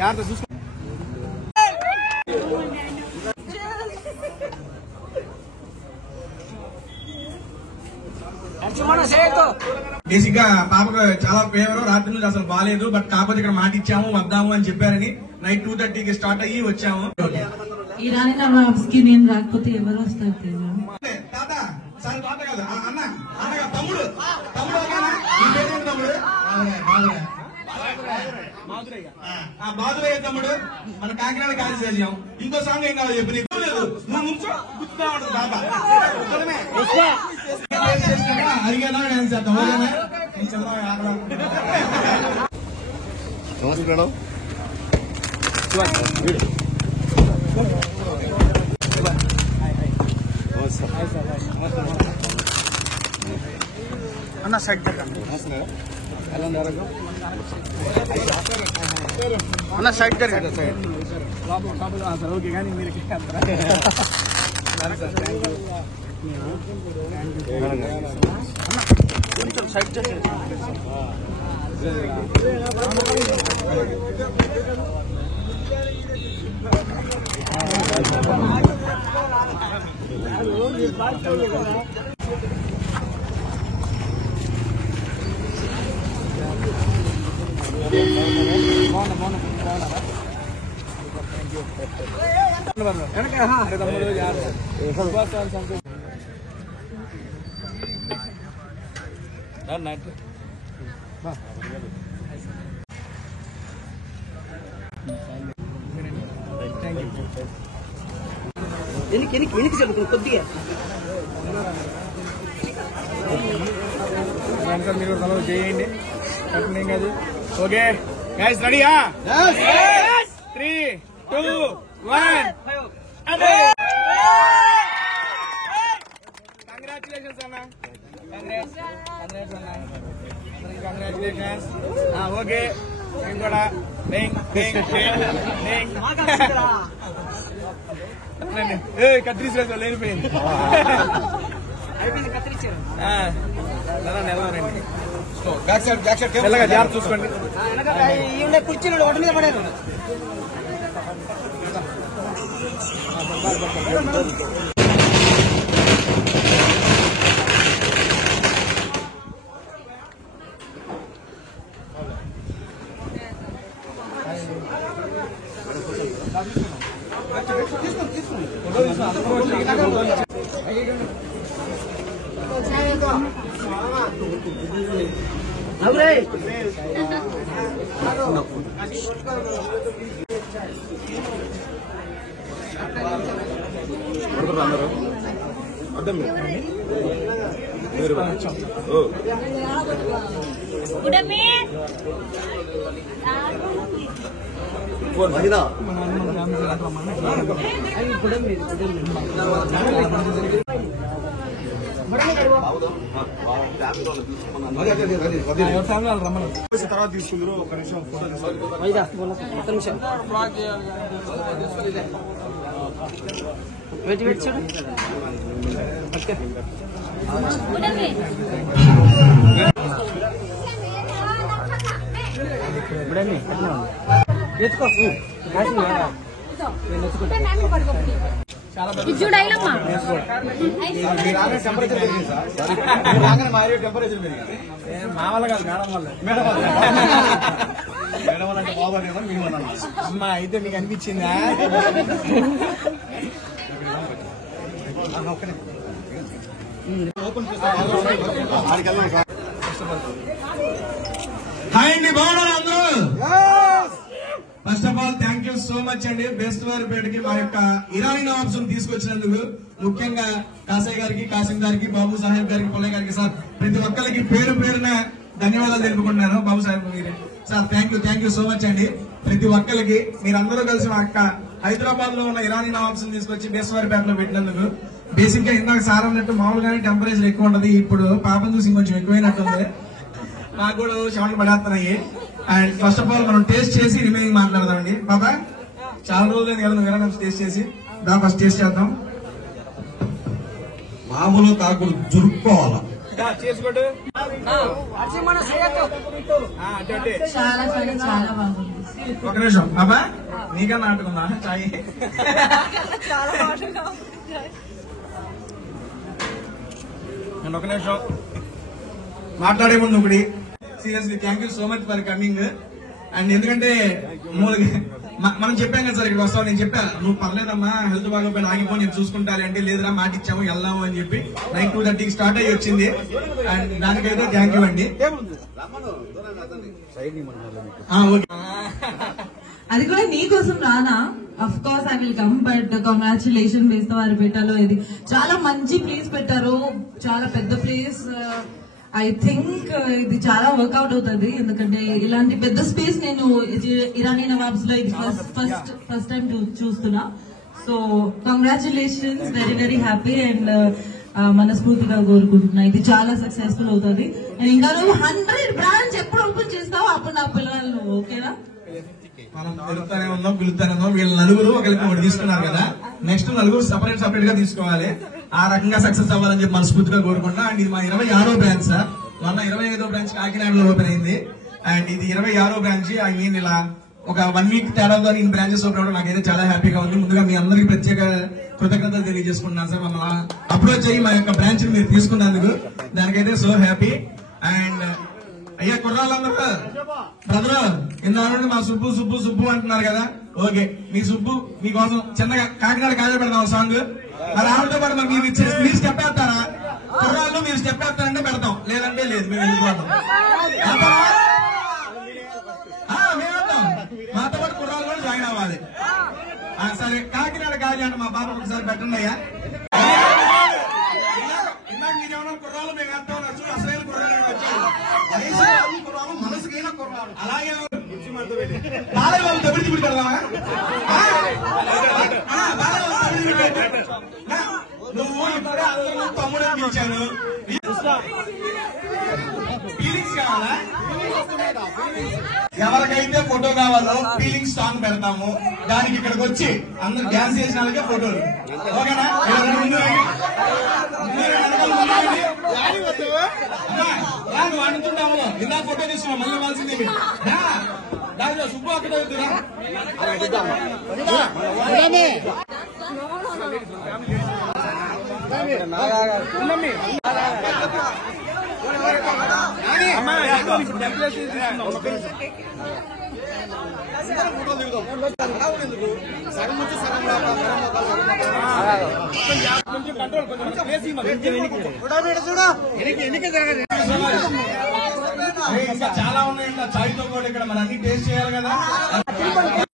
జాగ్రత్త చూసుకో. బేసిక్ గా పాపకు చాలా ఫేవర్. రాత్రి నుంచి అసలు బాగాలేదు. బట్ కాకపోతే ఇక్కడ మాట ఇచ్చాము వద్దాము అని చెప్పారని నైట్ 2:30కి స్టార్ట్ అయ్యి వచ్చాము. ఇరానీ నవాబ్స్ కి నేను రాకపోతే ఎవరు వస్తారు? తాత సార్ తాత కాదు అన్న అన్నగా తమ్ముడు తమ్ముడు తమ్ముడు బాదురయ్య తమ్ముడు మన కాకినాడ కాలేజ్ చేసాం. ఇంకో సాంగ్ ఏం కావాలి చెప్పి నీకు లేదు. నువ్వు ముంచో గుర్తుగా ఉంటుంది బాబా అడిగేదా డాన్స్ చేద్దాం. అన్న సైడ్ అన్న సైడ్ ఓకే కానీ మీరు సైడ్ కొద్దిగా మీరు ఫాలో చేయండి. ఓకే గైస్ రెడీయా? 3, 2, 1 కంగ్రాచులేషన్స్ అన్న. కంగ్రాచులేషన్స్. ఓకే నేను కూడా కత్తిరించలేదు లేనిపోయింది. జాగ్రత్త చూసుకోండి. కుర్చీలో ఒకటి మీద పడారు. తర్వాత తీసుకుందరు. ఒక నిమిషం ఫోటో మా వల్ల కాదు మేడం వల్ల. మేడం వల్ల అంటే బాబా కదా మీ వల్ల. అమ్మా అయితే మీకు అనిపించిందా? హాయ్ అండి, బాగున్నారు అందరూ? First of all thank you so much అండి. బెస్ట్ వారిపేటకి మా యొక్క ఇరానీ నవాబ్స్ తీసుకొచ్చినందుకు ముఖ్యంగా కాసయ్య గారికి, కాసిం గారికి, బాబు సాహెబ్ గారికి, పుల్లయ్య గారికి సార్ ప్రతి ఒక్కరికి పేరు పేరున ధన్యవాదాలు తెలుపుకుంటున్నాను. బాబు సాహెబ్ మీరే sir thank you so much అండి. ప్రతి ఒక్కరికి మీరందరూ కలిసి మా యొక్క హైదరాబాద్ లో ఉన్న ఇరానీ నవాబ్స్ తీసుకొచ్చి బెస్ట్ వారిపేటలో పెట్టినందుకు. బేసిక్ గా ఇందాక సార్ అన్నట్టు మామూలుగానే టెంపరేచర్ ఎక్కువ ఉంటది. ఇప్పుడు పాపం చూసి కొంచెం ఎక్కువైనట్టుంది. నాకు కూడా చెమటలు పడేస్తున్నాయి. అండ్ ఫస్ట్ ఆఫ్ ఆల్ మనం టేస్ట్ చేసి రిమైనింగ్ మాట్లాడదామండి. బాబా చాలా రోజులైంది కదా నువ్వు విరాని టేస్ట్ చేసి దా. ఫస్ట్ టేస్ట్ చేద్దాం. మామూలు తాకుడు జురుక్కోవాలా చేసుకోండి. చాలా చాలా చాలా బాగుంది. ఒక నిమిషం బాబా నీకన్నా నాటుకుందా చాయ్ అండ్ ఒక నిమిషం మాట్లాడే ముందు ఒకటి seriously thank you so much for coming. And ఎందుకంటే మనం చెప్పాం కదా సార్ ఇక్కడ వస్తావు, నేను చెప్పా నువ్వు పర్లేదమ్మా హెల్త్ బాగోపోయి ఆగిపో నేను చూసుకుంటాను అంటే లేదురా మాట ఇచ్చాము వెళ్దాము అని చెప్పి నైట్ 2:30కి స్టార్ట్ అయ్యి వచ్చింది. అండ్ దానికైతే థ్యాంక్ యూ అండి. అది కూడా నీకోసం రానా, of course I will come, but congratulation బేస్తవారిపేటలో ఇది చాలా మంచి ప్లేస్ పెట్టారు, చాలా పెద్ద ప్లేస్. ఐ థింక్ ఇది చాలా వర్కౌట్ అవుతుంది, ఎందుకంటే ఇలాంటి పెద్ద స్పేస్ నేను ఇరానీ నవాబ్స్ లో ఇది ఫస్ట్ టైం చూస్తున్నా. So congratulations, very very happy and మనస్ఫూర్తిగా కోరుకుంటున్నా ఇది చాలా సక్సెస్ఫుల్ అవుతుంది. అండ్ ఇంకా నువ్వు 100 బ్రాంచ్ ఎప్పుడు ఓపెన్ చేస్తావో అప్పుడు నా పిల్లలు నువ్వు ఓకేనా? మనం పిలుస్తానే ఉందాం వీళ్ళ నలుగురు ఒకరికి తీసుకున్నారు కదా, నెక్స్ట్ నలుగురు సపరేట్ గా తీసుకోవాలి. ఆ రకంగా సక్సెస్ అవ్వాలని చెప్పి మనస్ఫూర్తిగా కోరుకుంటా. అండ్ ఇది మా 26వ బ్రాంచ్ సార్, మొన్న 25వ బ్రాంచ్ కాకినాడలో ఓపెన్ అయింది. అండ్ ఇది 26వ బ్రాంచ్. ఐ మీన్ ఇలా ఒక 1 వీక్ తేడాతో నేను బ్రాంచెస్ ఓపెన్ అవడం నాకైతే చాలా హ్యాపీగా ఉంది. ముందుగా మీ అందరికీ ప్రత్యేక కృతజ్ఞతలు తెలియజేసుకుంటున్నాను సార్, మమ్మల్ని అప్రోచ్ అయ్యి మా యొక్క బ్రాంచ్ మీరు తీసుకున్నందుకు దానికైతే సో హ్యాపీ. అండ్ అయ్యా కుర్రాళ్ళందరూ బ్రదర్ ఇందా మా సుబ్బు అంటున్నారు కదా, ఓకే మీ సుబ్బు మీకోసం చిన్నగా కాకినాడ కాజా పెడదాం సాంగ్. మరి ఆవిడతో పాటు మరి మీరు స్టెప్ వేస్తారా? కుర్రాళ్ళు మీరు స్టెప్ వేస్తారంటే పెడతాం, లేదంటే లేదు, మేము వెళ్ళిపోతాం. మేము వెళ్తాం, మాతో పాటు కుర్రాళ్ళు కూడా జాయిన్ అవ్వాలి. సరే కాకినాడ కాజా అంటే మా బాబు ఒకసారి పెట్టండి అయ్యా. ఇందాక మీరేమన్నా కుర్రాళ్ళు మేము వేస్తాం, అసలు కుర్రాళ్ళు వచ్చారు మనసుకైన కుర్రాళ్ళు అలాగే బాలయ్య బాబు దెబ్బలు చూపి పెడదామా? నువ్వు ఇప్పుడే అందరూ తమ్ముడు అని పిలిచాను, ఫీలింగ్స్ కావాలా? ఎవరికైతే ఫోటో కావాలో ఫీలింగ్స్ సాంగ్ పెడతాము, దానికి ఇక్కడికి వచ్చి అందరు డ్యాన్స్ చేసిన వాళ్ళకే ఫోటోలు, ఓకేనా? నువ్వు అనుకుంటాము ఇలా ఫోటో తీసుకున్నావు మళ్ళీ ఇవ్వాల్సింది దాంట్లో సుబ్బు అక్కడ చాలా ఉన్నాయండి చాయ్తో కూడా ఇక్కడ మనం అన్ని టేస్ట్ చేయాలి కదా.